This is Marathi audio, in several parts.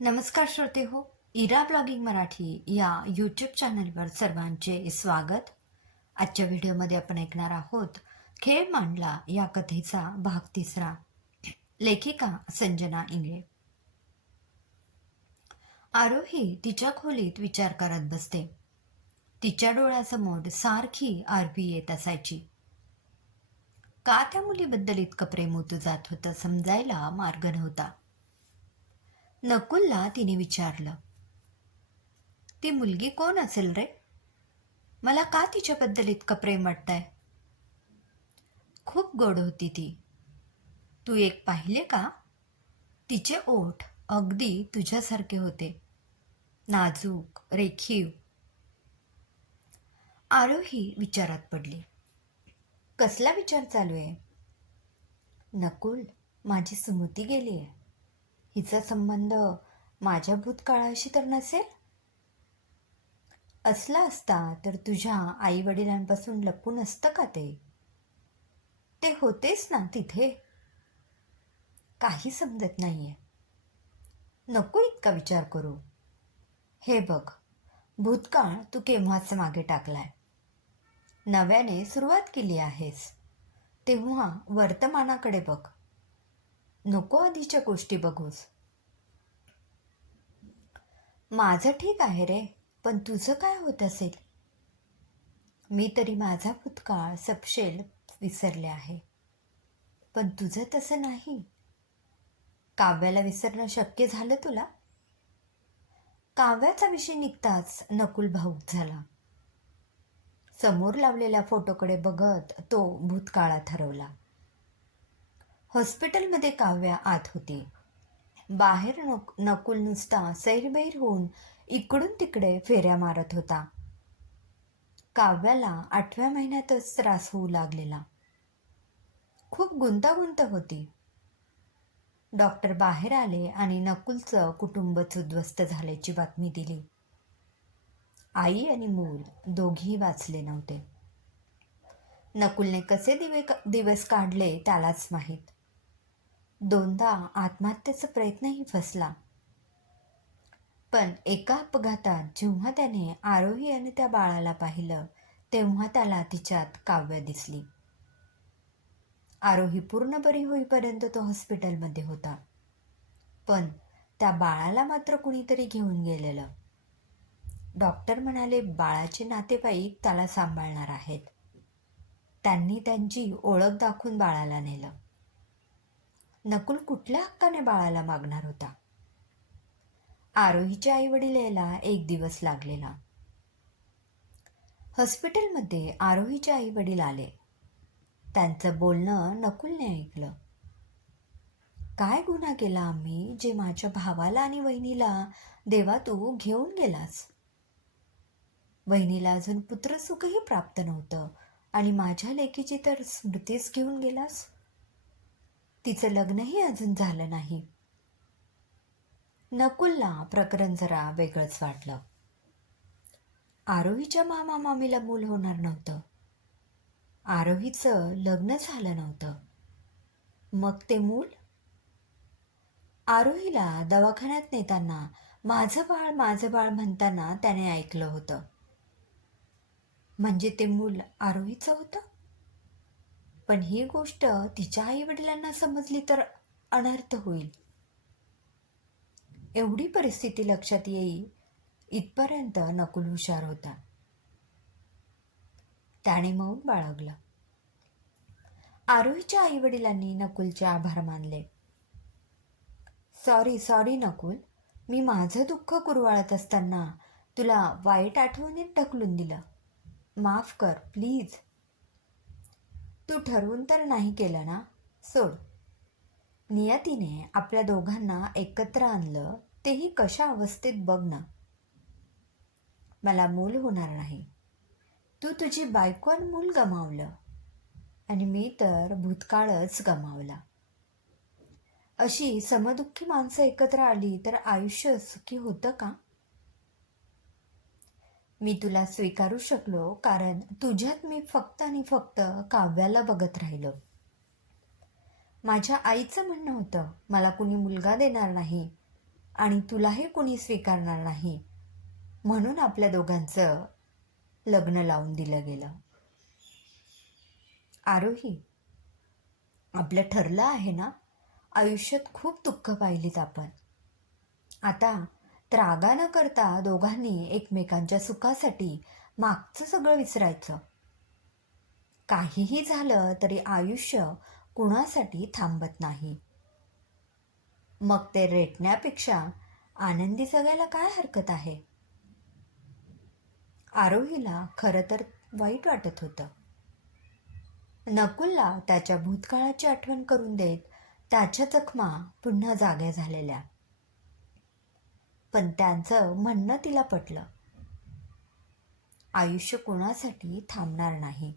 नमस्कार श्रोते हो इरा ब्लॉगिंग मराठी या यूट्यूब चॅनलवर सर्वांचे स्वागत. आजच्या व्हिडिओमध्ये आपण ऐकणार आहोत खेळ मांडला या कथेचा भाग तिसरा. लेखिका संजना इंगळे. आरोही तिच्या खोलीत विचार करत बसते. तिच्या डोळ्यासमोर सारखी आरवी येत असायची. का त्या मुलीबद्दल इतकं प्रेम ओतू जात होतं समजायला मार्ग नव्हता. नकुलला तिने विचारलं ती मुलगी कोण असेल रे? मला का तिच्याबद्दल इतकं प्रेम वाटतंय? खूप गोड होती ती. तू एक पाहिले का? तिचे ओठ अगदी तुझ्यासारखे होते. नाजूक रेखीव. आरोही विचारात पडली कसला विचार चालू आहे? नकुल माझी सुमती गेली आहे हिचा संबंध माझ्या भूतकाळाशी तर नसेल? असला असता तर तुझ्या आई वडिलांपासून लपून असतं का ते? ते होतेच ना तिथे. काही समजत नाहीये. नको इतका विचार करू. हे बघ भूतकाळ तू केव्हाच मागे टाकलाय? नव्याने सुरुवात केली आहेस. तेव्हा वर्तमानाकडे बघ. नको आधीच्या गोष्टी बघूस. माझं ठीक आहे रे पण तुझं काय होत असेल? मी तरी माझा भूतकाळ सपशेल विसरले आहे. पण तुझं तसं नाही. काव्याला विसरणं शक्य झालं तुला? काव्याचा विषय निघताच नकुल भाऊक झाला. समोर लावलेल्या फोटोकडे बघत तो भूतकाळात हरवला. हॉस्पिटलमध्ये काव्या आत होती. बाहेर नक नकुल नुसता सैरबैर होऊन इकडून तिकडे फेऱ्या मारत होता. काव्याला आठव्या महिन्यातच त्रास होऊ लागलेला. खूप गुंतागुंत होती. डॉक्टर बाहेर आले आणि नकुलचं कुटुंबच उद्ध्वस्त झाल्याची बातमी दिली. आई आणि मूल दोघीही वाचले नव्हते. नकुलने कसे दिवे दिवस काढले त्यालाच माहीत. दोनदा आत्महत्येचा प्रयत्नही फसला. पण एका अपघातात जेव्हा त्याने आरोही आणि त्या बाळाला पाहिलं तेव्हा त्याला तिच्यात काव्य दिसली. आरोही पूर्ण बरी होईपर्यंत तो हॉस्पिटलमध्ये होता. पण त्या बाळाला मात्र कुणीतरी घेऊन गेलेलं. डॉक्टर म्हणाले बाळाचे नातेवाईक त्याला सांभाळणार आहेत. त्यांनी त्यांची ओळख दाखवून बाळाला नेलं. नकुल कुठल्या हक्काने बाळाला मागणार होता? आरोहीचे आई वडील यायला एक दिवस लागलेला. हॉस्पिटलमध्ये आरोहीचे आई वडील आले. त्यांचं बोलणं नकुलने ऐकलं. काय गुन्हा केला आम्ही जे माझ्या भावाला आणि वहिनीला देवा तू घेऊन गेलास? वहिनीला अजून पुत्रसुखही प्राप्त नव्हतं आणि माझ्या लेकीची तर स्मृतीच घेऊन गेलास? तिचं लग्नही अजून झालं नाही. नकुलला प्रकरण जरा वेगळंच वाटलं. आरोहीच्या मामा मामीला मूल होणार नव्हतं. आरोहीचं लग्न झालं नव्हतं. मग ते मूल? आरोहीला दवाखान्यात नेताना माझं बाळ माझं बाळ म्हणताना त्याने ऐकलं होतं. म्हणजे ते मूल आरोहीचं होतं? पण ही गोष्ट तिच्या आई वडिलांना समजली तर अनर्थ होईल. एवढी परिस्थिती लक्षात येईल इथपर्यंत नकुल हुशार होता. त्याने मौन बाळगलं. आरोहीच्या आई वडिलांनी नकुलचे आभार मानले. सॉरी सॉरी नकुल मी माझं दुःख कुरवाळत असताना तुला वाईट आठवणीत ढकलून दिलं. माफ कर प्लीज. तू ठरवून तर नाही केलं ना? सोड. नियतीने आपल्या दोघांना एकत्र आणलं तेही कशा अवस्थेत बघ ना. मला मूल होणार नाही. तू तुझी बायको आणि मूल गमावलं. आणि मी तर भूतकाळच गमावला. अशी समदुःखी माणसं एकत्र आली तर आयुष्य सुखी होतं का? मी तुला स्वीकारू शकलो कारण तुझ्यात मी फक्त आणि फक्त काव्याला बघत राहिलो. माझ्या आईचं म्हणणं होतं मला कुणी मुलगा देणार नाही आणि तुलाही कुणी स्वीकारणार नाही म्हणून आपल्या दोघांचं लग्न लावून दिलं गेलं. आरोही आपलं ठरलं आहे ना? आयुष्यात खूप दुःख पाहिलीत आपण. आता त्रागा न करता दोघांनी एकमेकांच्या सुखासाठी मागचं सगळं विसरायचं. काहीही झालं तरी आयुष्य कुणासाठी थांबत नाही. मग ते रेटण्यापेक्षा आनंदी जगायला काय हरकत आहे? आरोहीला खरं तर वाईट वाटत होतं. नकुलला त्याच्या भूतकाळाची आठवण करून देत त्याच्या जखमा पुन्हा जाग्या झालेल्या. पण त्यांचं म्हणणं तिला पटलं. आयुष्य कुणासाठी थांबणार नाही.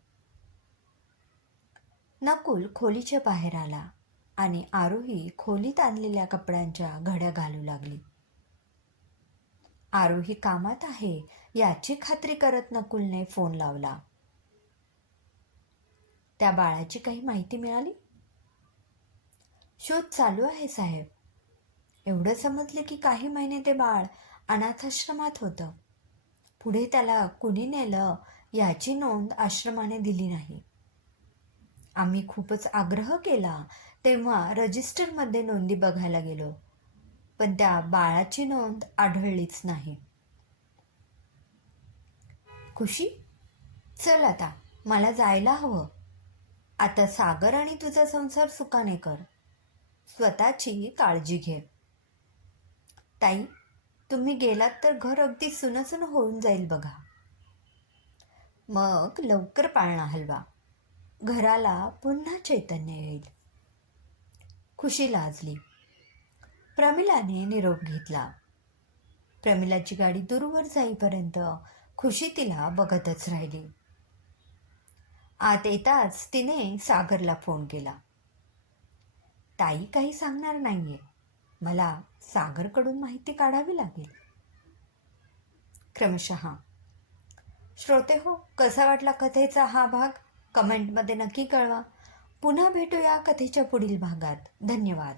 नकुल खोलीच्या बाहेर आला आणि आरोही खोलीत आणलेल्या कपड्यांच्या घड्या घालू लागली. आरोही कामात आहे याची खात्री करत नकुलने फोन लावला. त्या बाळाची काही माहिती मिळाली? शोध चालू आहे साहेब. एवढं समजले की काही महिने ते बाळ अनाथाश्रमात होतं. पुढे त्याला कुणी नेलं याची नोंद आश्रमाने दिली नाही. आम्ही खूपच आग्रह केला तेव्हा रजिस्टरमध्ये नोंदी बघायला गेलो पण त्या बाळाची नोंद आढळलीच नाही. खुशी चल आता मला जायला हवं. आता सागर आणि तुझा संसार सुखाने कर. स्वतःची काळजी घे. ताई तुम्ही गेलात तर घर अगदी सुनसुन होऊन जाईल बघा. मग लवकर पाळणा हलवा. घराला पुन्हा चैतन्य येईल. खुशी लाजली. प्रमिलाने निरोप घेतला. प्रमिलाची गाडी दूरवर जाईपर्यंत खुशी तिला बघतच राहिली. आत येताच तिने सागरला फोन केला. ताई काही सांगणार नाहीये. मला सागरकडून माहिती काढावी लागेल. क्रमशः श्रोते हो कसा वाटला कथेचा हा भाग? कमेंटमध्ये नक्की कळवा. पुन्हा भेटूया कथेच्या पुढील भागात. धन्यवाद.